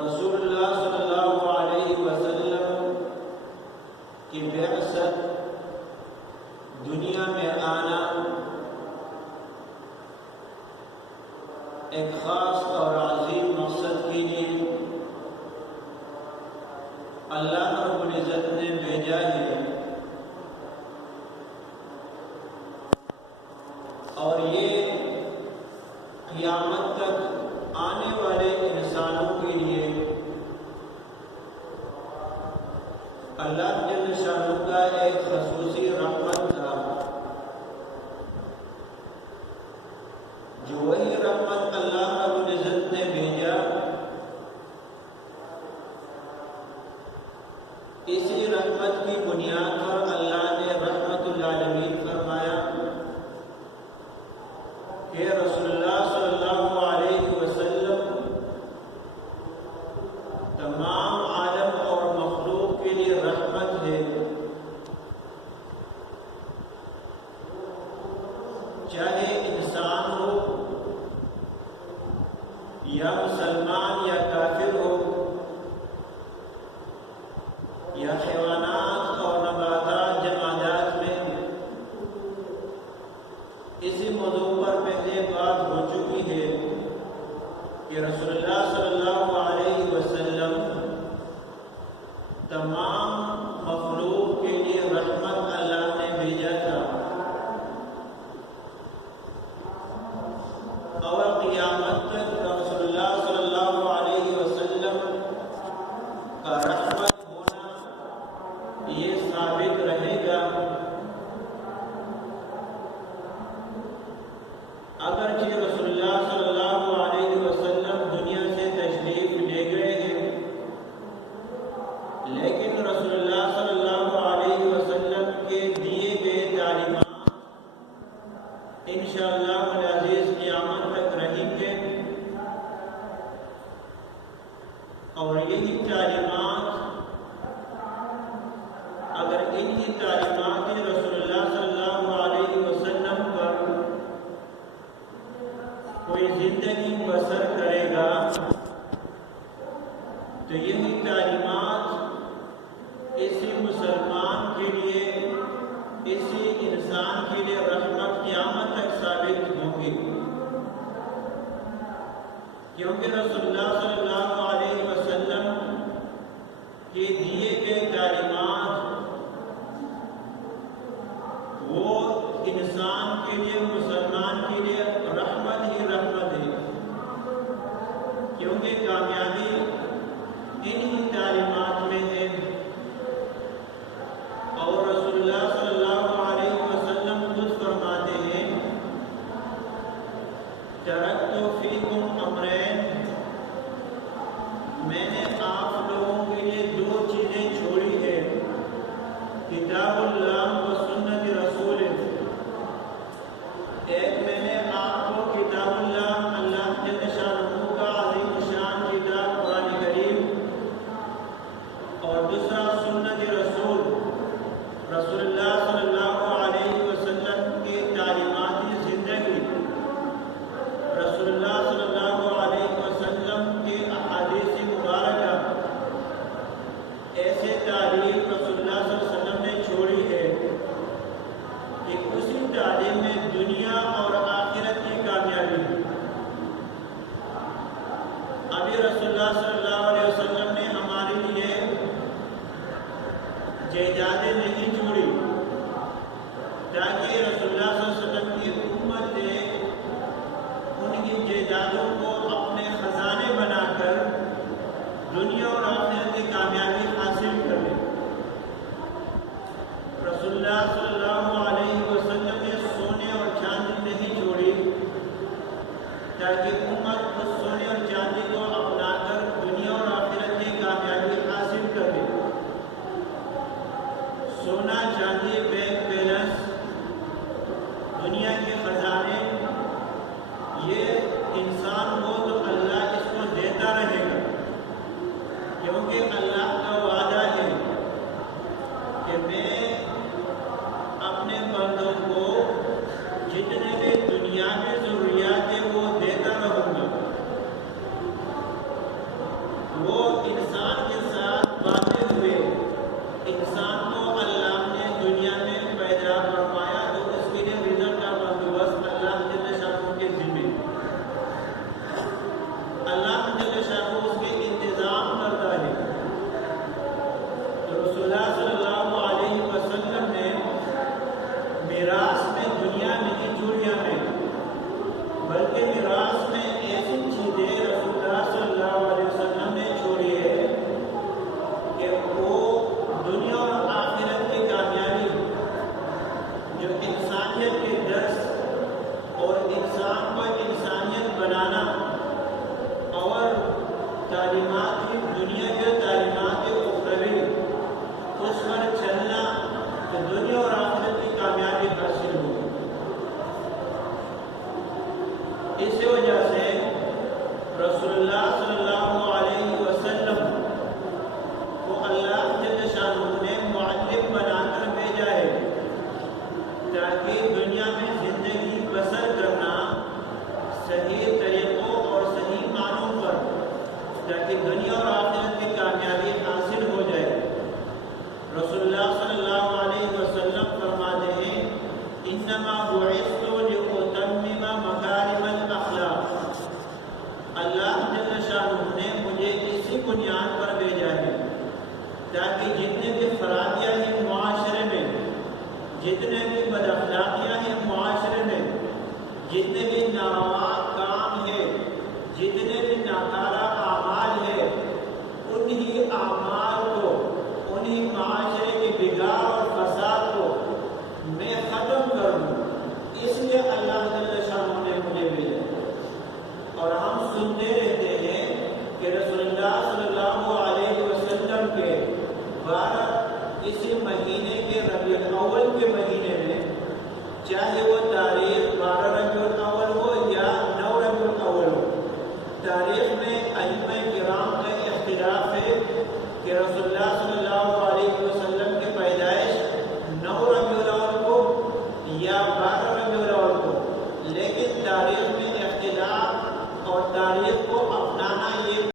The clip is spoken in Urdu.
رسول اللہ صلی اللہ علیہ وسلم کی بعثت، دنیا میں آنا، ایک خاص اور عظیم مقصد کے لیے اللہ رب العزت نے بھیجا ہے، اور یہ قیامت تک آنے والے انسانوں کے لیے اللہ جل شانہ کا ایک خصوصی رحمت تھا، جو وہی رحمت اللہ رب العزت نے بھیجا، اسی رحمت کی بنیاد پر اللہ نے رحمت للعالمین فرمایا کہ رسول اللہ صلی اللہ علیہ وسلم تمام عالم اور مخلوق کے لیے رحمت ہے، چاہے انسان ہو یا مسلمان یا کافر ہو، یا حیوانات اور نباتات جمادات میں۔ اسی موضوع پر پہلے بات ہو چکی ہے کہ رسول اللہ صلی اللہ علیہ وسلم تمام مخلوق کے لیے رحمت اللہ نے بھیجا تھا، اور قیامت تک رسول اللہ صلی اللہ علیہ وسلم کا رحمت ہونا یہ ثابت رہے گا۔ اگرچہ رسول اللہ صلی اللہ علیہ وسلم دنیا سے تشریف لے گئے ہیں، لیکن رسول اللہ صلی اللہ علیہ وسلم کے دیے گئے تعلیمات انشاءاللہ العزیز قیامت تک رہیں گے، اور یہی تعلیمات، اگر انہی تعلیمات رسول اللہ صلی اللہ علیہ وسلم پر کوئی زندگی بسر کرے گا تو یہی تعلیمات اسی مسلمان کے لیے، اسی انسان کے لیے رحمت قیامت تک ثابت ہوں گی، کیونکہ رسول اللہ صلی اللہ علیہ وسلم کے دیے گئے تعلیمات وہ انسان کے لیے، مسلمان کے لیے رحمت ہی رحمت ہے، کیونکہ کامیابی انہی تعلیمات میں ہے۔ اور رسول اللہ صلی اللہ علیہ وسلم خود فرماتے ہیں، ترکت فیکم امرین، میں نے آپ لوگوں کے لیے دو چیزیں چھوڑی ہے، کتاب اللہ و سنت رسول۔ ایک میں نے آپ کو کتاب اللہ، اللہ جل شانہ کا عظیم شان کتاب قرآن کریم، اور دوسرا سنت رسول، رسول اللہ صلی اللہ علیہ وسلم کی تعلیماتی زندگی، رسول اللہ صلی اللہ علیہ وسلم کی احادیث مبارکہ، ایسے تعلیم رسول اللہ صلی اللہ علیہ وسلم نے چھوڑی ہے کہ اسی تعلیم میں دنیا اور آخرت کی کامیابی ہے۔ ابھی رسول اللہ صلی اللہ علیہ وسلم نے ہمارے لیے جائیدادیں نہیں چھوڑی، تاکہ رسول اللہ صلی اللہ علیہ وسلم کی امت نے ان کی جائیدادوں کو اپنے خزانے بنا کر دنیا اور آخرت کی کامیابی حاصل کر لے۔ رسول اللہ صلی اللہ علیہ وسلم نے سونے اور چاندی نہیں چھوڑی، تاکہ امت اس سونے اور چاندی کو اپنا کر دنیا اور آخرت کی کامیابی حاصل کر لے۔ تعلیمات دنیا کے تعلیمات اخروی اس پر چلنا تو دنیا اور آخرت کی کامیابی حاصل ہوگی۔ اس وجہ سے رسول اللہ صلی اللہ علیہ وسلم کو اللہ جل شانہ نے معلم بنا کر بھیجا ہے تاکہ دنیا میں زندگی بسر کرنا صحیح طریقوں اور صحیح معنوں پر، تاکہ دنیا اور آخرت کی کامیابی حاصل ہو جائے۔ رسول اللہ صلی اللہ علیہ وسلم فرماتے ہیں انما بعثت لأتمم مکارم الاخلاق، اللہ جل شانہ نے مجھے اسی بنیاد پر بھیجا ہے تاکہ جتنے بھی خرابیاں ہیں معاشرے میں، جتنے بھی بد اخلاقیاں ہیں معاشرے میں، جتنے بھی ناروا کام ہیں، جتنے بھی